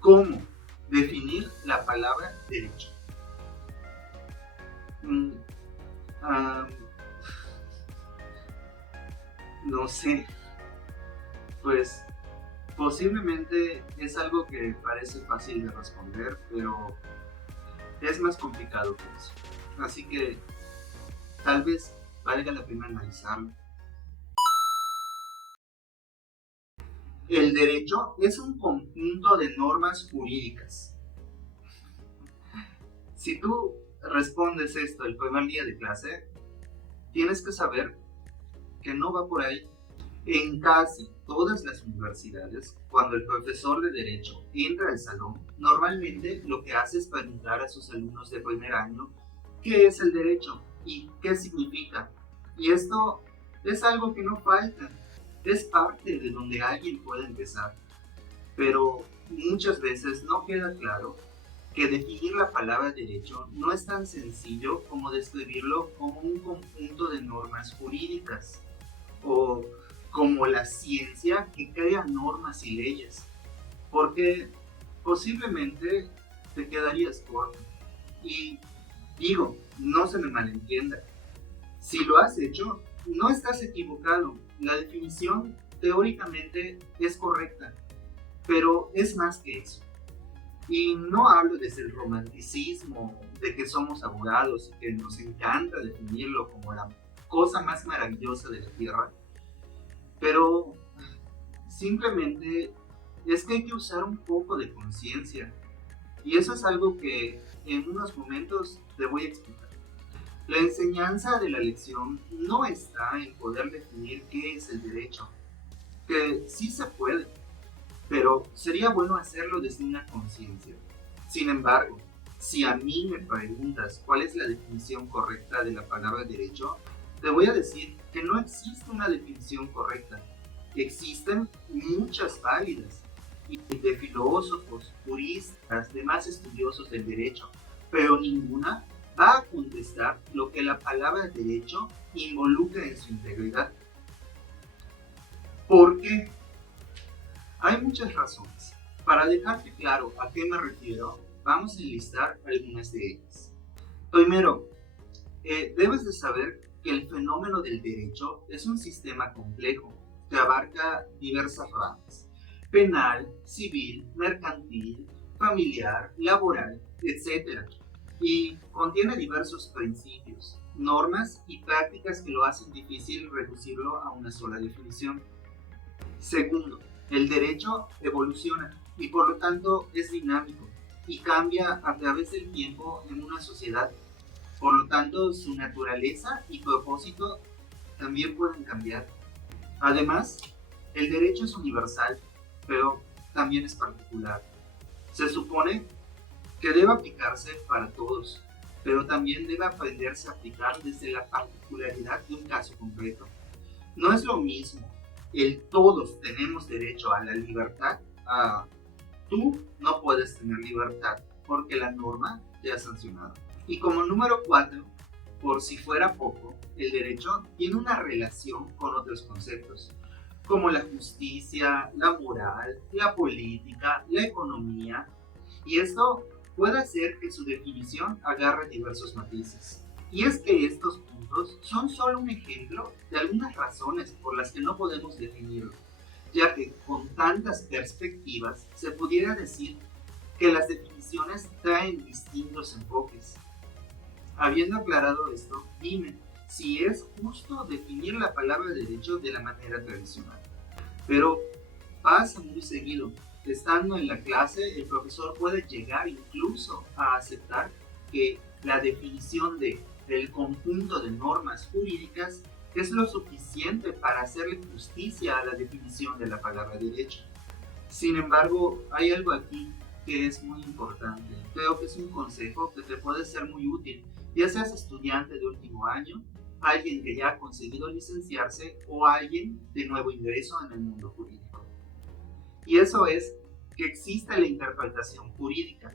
¿Cómo definir la palabra derecho? Mm, ah, no sé, pues posiblemente es algo que parece fácil de responder, pero es más complicado que eso. Así que tal vez valga la pena analizarlo. El derecho es un conjunto de normas jurídicas. Si tú respondes esto el primer día de clase, tienes que saber que no va por ahí. En casi todas las universidades, cuando el profesor de Derecho entra al salón, normalmente lo que hace es preguntar a sus alumnos de primer año qué es el derecho y qué significa. Y esto es algo que no falta, es parte de donde alguien puede empezar. Pero muchas veces no queda claro que definir la palabra derecho no es tan sencillo como describirlo como un conjunto de normas jurídicas o como la ciencia que crea normas y leyes, porque posiblemente te quedarías corto. Y digo, no se me malentienda, si lo has hecho, no estás equivocado, la definición teóricamente es correcta, pero es más que eso. Y no hablo desde el romanticismo de que somos abogados y que nos encanta definirlo como la cosa más maravillosa de la tierra, pero simplemente es que hay que usar un poco de conciencia. Y eso es algo que en unos momentos te voy a explicar. La enseñanza de la lección no está en poder definir qué es el derecho, que sí se puede, pero sería bueno hacerlo desde una conciencia. Sin embargo, si a mí me preguntas cuál es la definición correcta de la palabra derecho, te voy a decir que no existe una definición correcta. Existen muchas válidas, y de filósofos, juristas, demás estudiosos del derecho, pero ninguna va a contestar lo que la palabra derecho involucra en su integridad. ¿Por qué? Hay muchas razones. Para dejarte claro a qué me refiero, vamos a enlistar algunas de ellas. Primero, debes de saber que el fenómeno del derecho es un sistema complejo que abarca diversas ramas: penal, civil, mercantil, familiar, laboral, etc. Y contiene diversos principios, normas y prácticas que lo hacen difícil reducirlo a una sola definición. Segundo, el derecho evoluciona y por lo tanto es dinámico y cambia a través del tiempo en una sociedad. Por lo tanto, su naturaleza y propósito también pueden cambiar. Además, el derecho es universal, pero también es particular. Se supone que debe aplicarse para todos, pero también debe aprenderse a aplicar desde la particularidad de un caso concreto. No es lo mismo el todos tenemos derecho a la libertad a tú no puedes tener libertad porque la norma te ha sancionado. Y como número 4, por si fuera poco, el derecho tiene una relación con otros conceptos, como la justicia, la moral, la política, la economía, y esto puede hacer que su definición agarre diversos matices. Y es que estos puntos son solo un ejemplo de algunas razones por las que no podemos definirlo, ya que con tantas perspectivas se pudiera decir que las definiciones traen distintos enfoques. Habiendo aclarado esto, dime si es justo definir la palabra derecho de la manera tradicional. Pero pasa muy seguido. Estando en la clase, el profesor puede llegar incluso a aceptar que la definición del conjunto de normas jurídicas es lo suficiente para hacerle justicia a la definición de la palabra derecho. Sin embargo, hay algo aquí que es muy importante. Creo que es un consejo que te puede ser muy útil, ya seas estudiante de último año, alguien que ya ha conseguido licenciarse o alguien de nuevo ingreso en el mundo jurídico. Y eso es que existe la interpretación jurídica.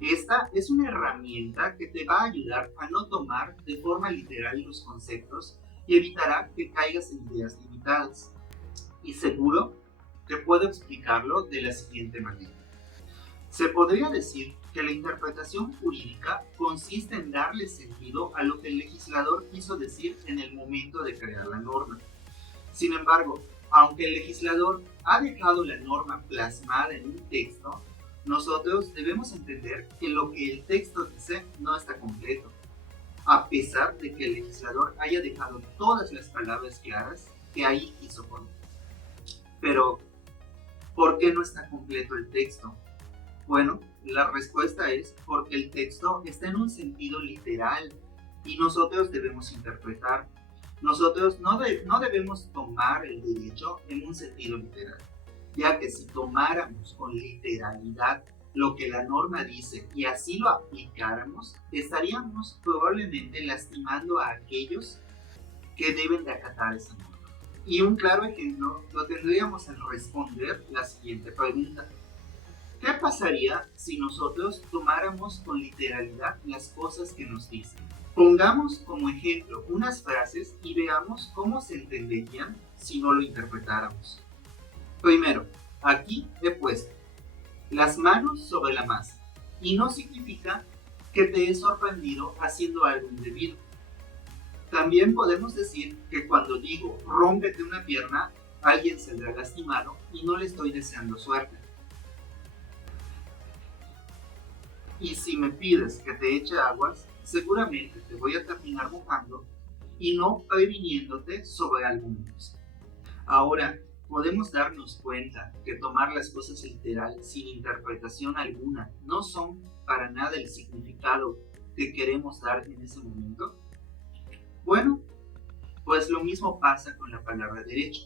Esta es una herramienta que te va a ayudar a no tomar de forma literal los conceptos y evitará que caigas en ideas limitadas. Y seguro te puedo explicarlo de la siguiente manera. Se podría decir que la interpretación jurídica consiste en darle sentido a lo que el legislador quiso decir en el momento de crear la norma. Sin embargo, aunque el legislador ha dejado la norma plasmada en un texto, nosotros debemos entender que lo que el texto dice no está completo, a pesar de que el legislador haya dejado todas las palabras claras que ahí quiso poner. Pero, ¿por qué no está completo el texto? Bueno, la respuesta es porque el texto está en un sentido literal y nosotros debemos interpretar. Nosotros no debemos tomar el derecho en un sentido literal, ya que si tomáramos con literalidad lo que la norma dice y así lo aplicáramos, estaríamos probablemente lastimando a aquellos que deben de acatar esa norma. Y un claro ejemplo lo tendríamos al responder la siguiente pregunta. ¿Qué pasaría si nosotros tomáramos con literalidad las cosas que nos dicen? Pongamos como ejemplo unas frases y veamos cómo se entenderían si no lo interpretáramos. Primero, aquí he puesto las manos sobre la masa y no significa que te he sorprendido haciendo algo indebido. También podemos decir que cuando digo rómpete una pierna, alguien saldrá lastimado y no le estoy deseando suerte. Y si me pides que te eche aguas, seguramente te voy a terminar mojando y no previniéndote sobre algún cosa. Ahora, podemos darnos cuenta que tomar las cosas literal sin interpretación alguna no son para nada el significado que queremos dar en ese momento. Bueno, pues lo mismo pasa con la palabra derecho.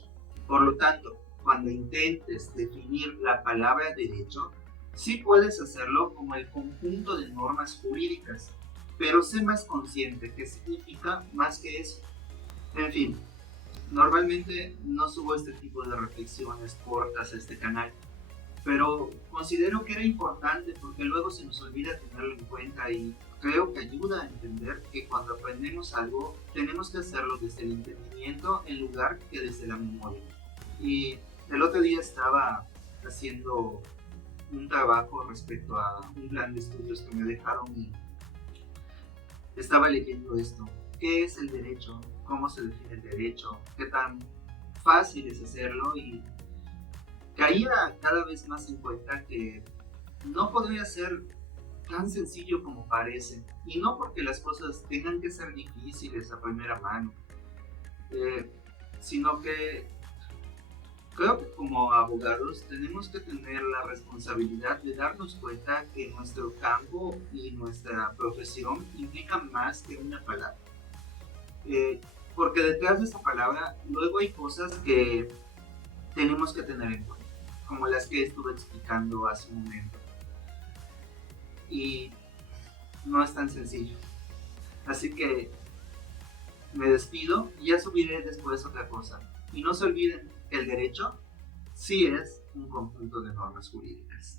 Por lo tanto, cuando intentes definir la palabra derecho, sí puedes hacerlo como el conjunto de normas jurídicas, pero sé más consciente que significa más que eso. En fin, normalmente no subo este tipo de reflexiones cortas a este canal, pero considero que era importante porque luego se nos olvida tenerlo en cuenta y creo que ayuda a entender que cuando aprendemos algo tenemos que hacerlo desde el entendimiento en lugar que desde la memoria. Y el otro día estaba haciendo un trabajo respecto a un plan de estudios que me dejaron y estaba leyendo esto. ¿Qué es el derecho? ¿Cómo se define el derecho? ¿Qué tan fácil es hacerlo? Y caía cada vez más en cuenta que no podría ser tan sencillo como parece. Y no porque las cosas tengan que ser difíciles a primera mano, sino que creo que como abogados tenemos que tener la responsabilidad de darnos cuenta que nuestro campo y nuestra profesión implican más que una palabra. Porque detrás de esa palabra luego hay cosas que tenemos que tener en cuenta, como las que estuve explicando hace un momento. Y no es tan sencillo. Así que me despido y ya subiré después otra cosa. Y no se olviden, el derecho sí es un conjunto de normas jurídicas.